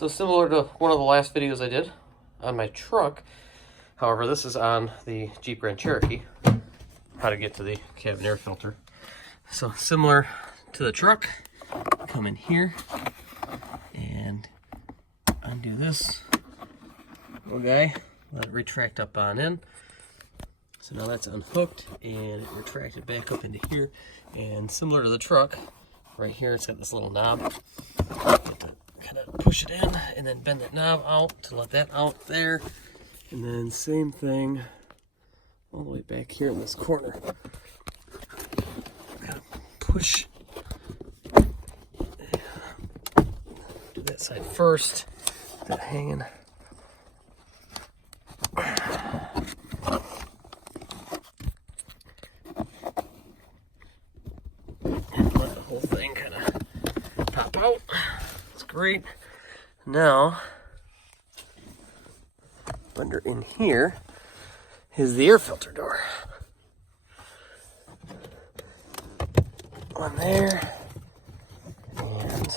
So similar to one of the last videos I did on my truck, however, this is on the Jeep Grand Cherokee, how to get to the cabin air filter. So similar to the truck, come in here and undo this little guy, let it retract up on in. So now that's unhooked and it retracted back up into here. And similar to the truck, right here it's got this little knob. Kind of push it in and then bend that knob out to let that out there. And then same thing all the way back here in this corner. Kind of push. Do that side first. That hanging. And let the whole thing kind of pop out. That's great. Now, under in here is the air filter door. One there, and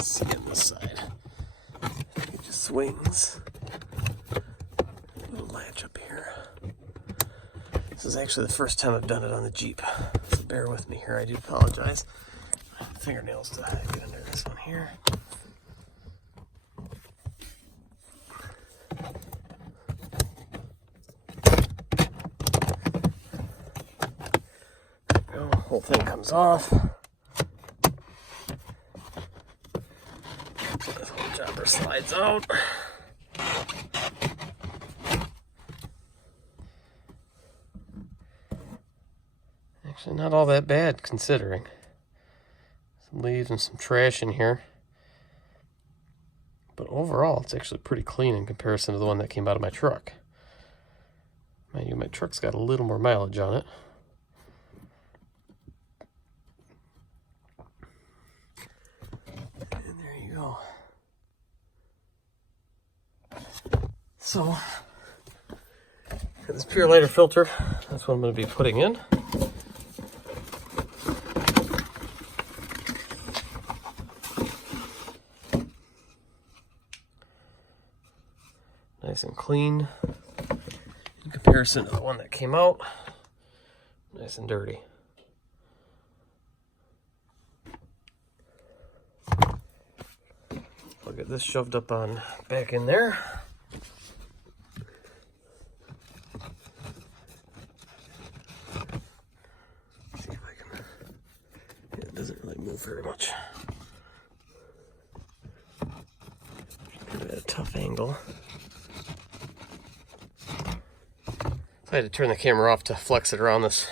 see on this side. It just swings. Little latch up here. This is actually the first time I've done it on the Jeep, so bear with me here. I do apologize. Fingernails to get under this one here. There we go. Whole thing comes off. This whole jumper slides out. Actually, not all that bad considering. Some leaves and some trash in here. But overall, it's actually pretty clean in comparison to the one that came out of my truck. Mind you, my truck's got a little more mileage on it. And there you go. So, this pure lighter filter, that's what I'm going to be putting in. Nice and clean in comparison to the one that came out. Nice and dirty. I'll get this shoved up on back in there. See if I can. Yeah, it doesn't really move very much. Give it a tough angle. I had to turn the camera off to flex it around this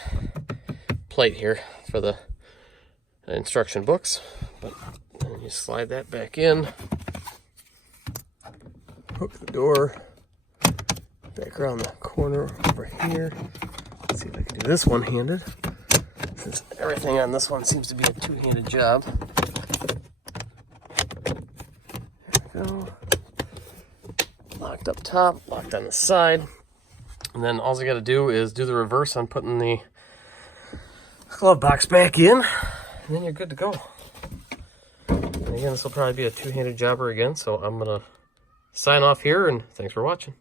plate here for the instruction books, but then you slide that back in, hook the door back around the corner over here. Let's see if I can do this one-handed, since everything on this one seems to be a two-handed job. There we go. Locked up top, locked on the side. And then all you got to do is do the reverse on putting the glove box back in, and then you're good to go. And again, this will probably be a two-handed jobber again, so I'm going to sign off here, and thanks for watching.